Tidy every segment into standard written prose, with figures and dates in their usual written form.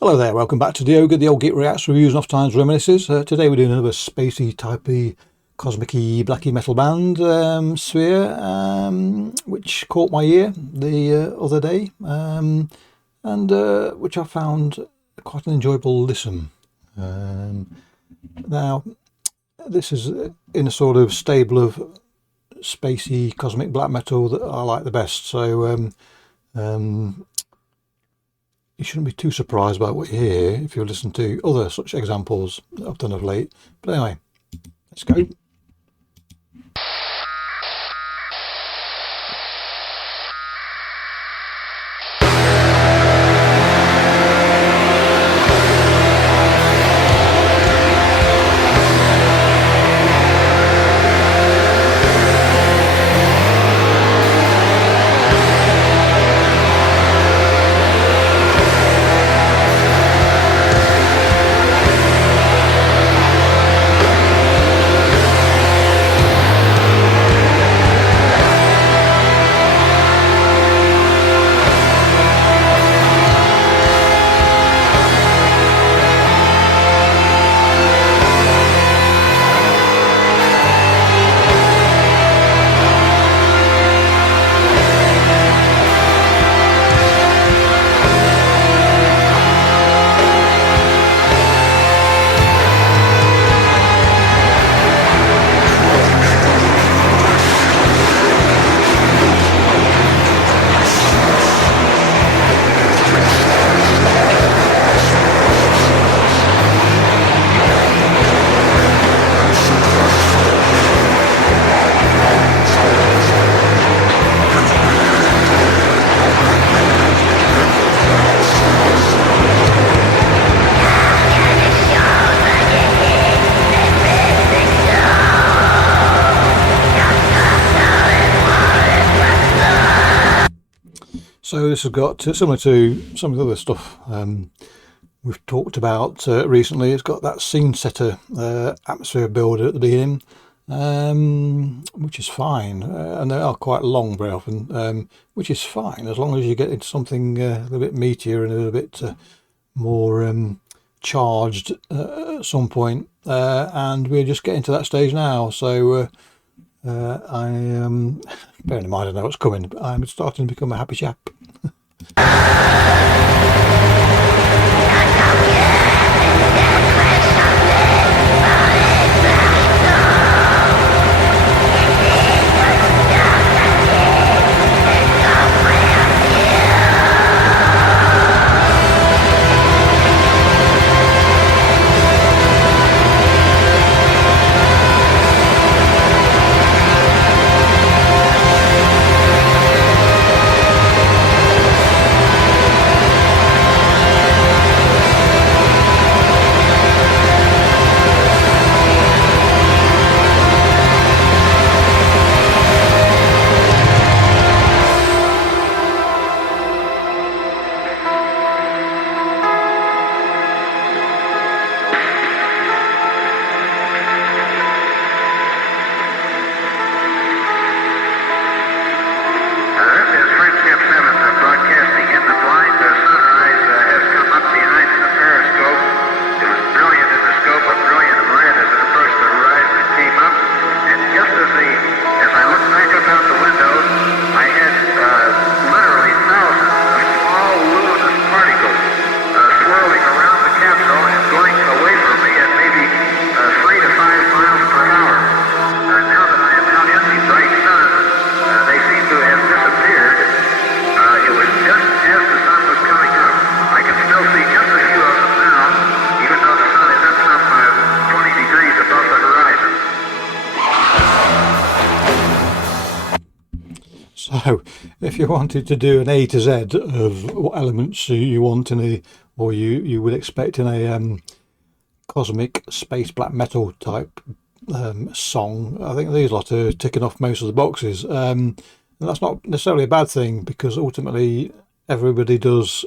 Hello there, welcome back to the Ogre, the old Git Reacts, Reviews and Oft-Times Reminiscences. Today we're doing another spacey, typey, cosmic-y, blacky metal band, Sphere, which caught my ear the other day, and which I found quite an enjoyable listen. Now, this is in a sort of stable of spacey, cosmic black metal that I like the best, so you shouldn't be too surprised by what you hear if you listen to other such examples that I've done of late. But anyway, let's go. So this has got, similar to some of the other stuff we've talked about recently, it's got that scene setter atmosphere builder at the beginning, which is fine, and they are quite long very often, which is fine as long as you get into something a little bit meatier and a little bit more charged at some point, and we're just getting to that stage now. So bearing in mind I know what's coming, but I'm starting to become a happy chap. So if you wanted to do an A to Z of what elements you want in a, or you would expect in a cosmic space black metal type song, I think these lot are ticking off most of the boxes. And that's not necessarily a bad thing, because ultimately everybody does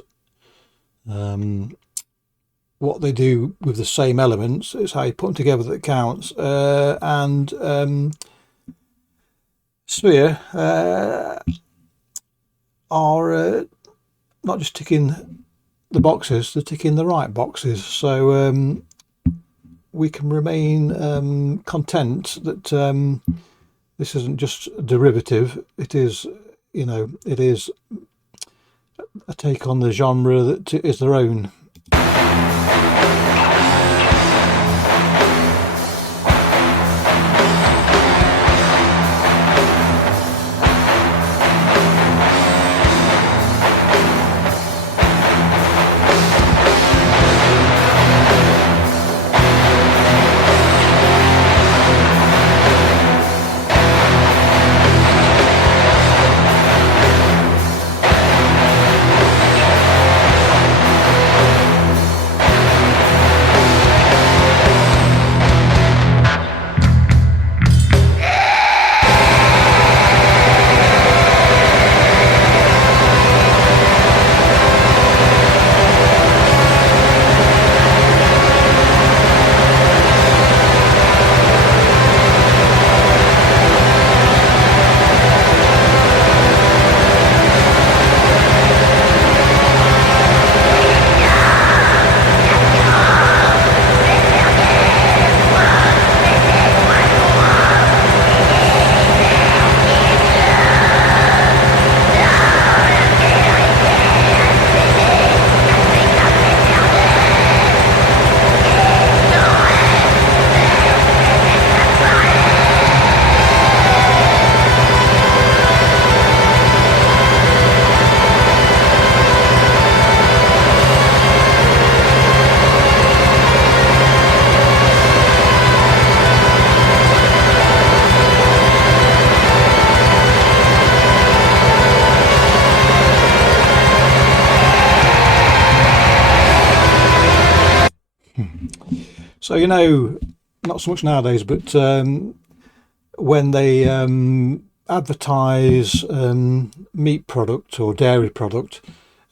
what they do with the same elements. It's how you put them together that counts. And Sphere are not just ticking the boxes, they're ticking the right boxes, so we can remain content that this isn't just a derivative. It is, you know, it is a take on the genre that is their own. So, you know, not so much nowadays, but when they advertise meat product or dairy product,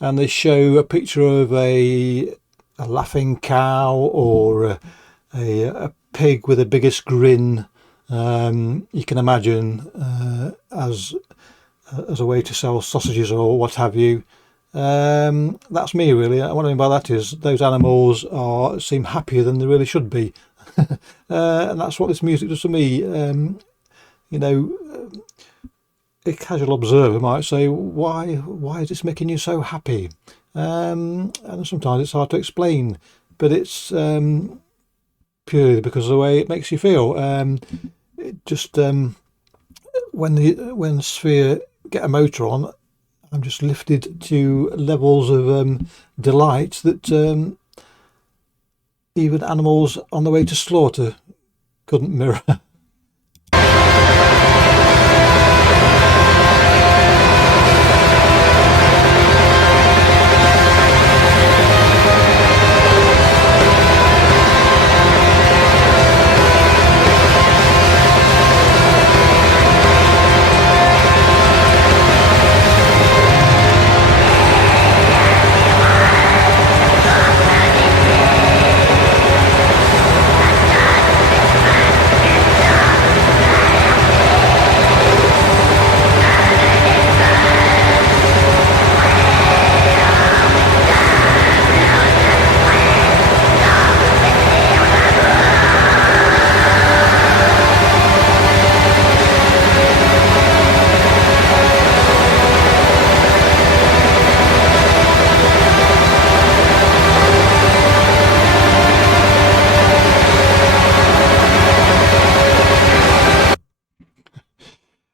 and they show a picture of a laughing cow or a pig with the biggest grin, you can imagine, as a way to sell sausages or what have you. That's me, really. What I mean by that is those animals seem happier than they really should be. And that's what this music does to me. You know, a casual observer might say, why is this making you so happy? And sometimes it's hard to explain, but it's purely because of the way it makes you feel. It just when Sphere get a motor on, I'm just lifted to levels of delight that even animals on the way to slaughter couldn't mirror.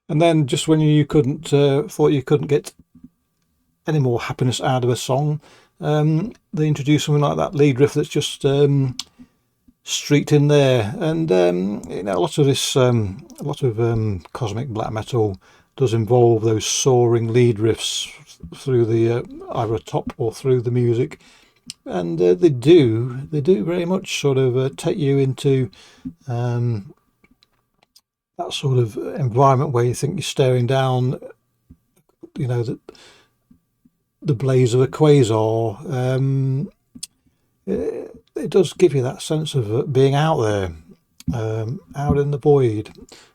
And then just when you couldn't thought you couldn't get any more happiness out of a song, they introduce something like that lead riff that's just streaked in there. And you know, a lot of this, cosmic black metal does involve those soaring lead riffs through the either top or through the music, and they do very much sort of take you into that sort of environment where you think you're staring down, you know, the blaze of a quasar. It does give you that sense of being out there, out in the void,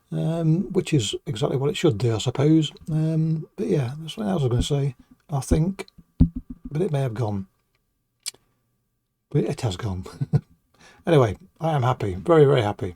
which is exactly what it should do, I suppose. But yeah, that's what I was going to say, I think, but it may have gone. but it has gone. Anyway, I am happy, very, very happy.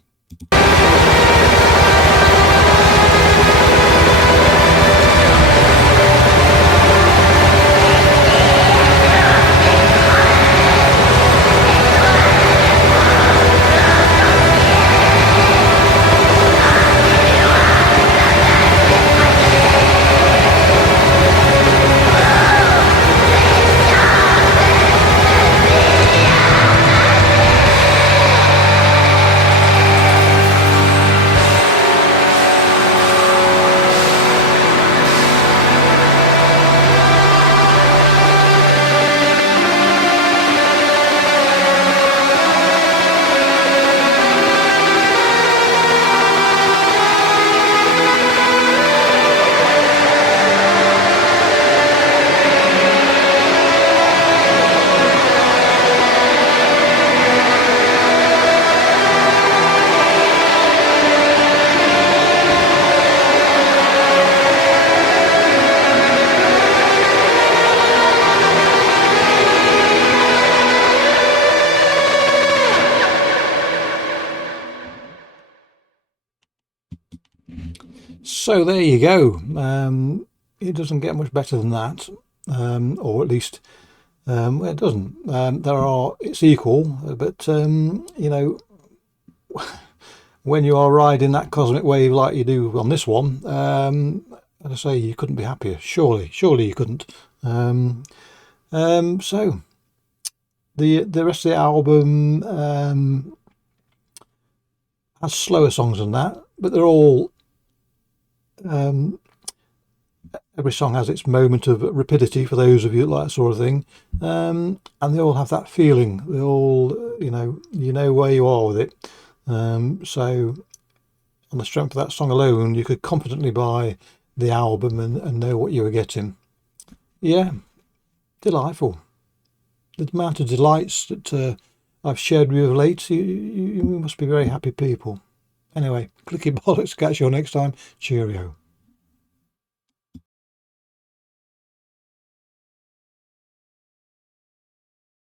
So there you go. It doesn't get much better than that, or at least well, it doesn't. It's equal, but you know, when you are riding that cosmic wave like you do on this one, as I say, you couldn't be happier. Surely you couldn't. So the rest of the album has slower songs than that, but they're all. Every song has its moment of rapidity for those of you that like that sort of thing, and they all have that feeling. They all, you know where you are with it. So, on the strength of that song alone, you could confidently buy the album and know what you were getting. Yeah, delightful. The amount of delights that I've shared with you of late, you must be very happy people. Anyway, clicky bollocks. Catch you all next time. Cheerio.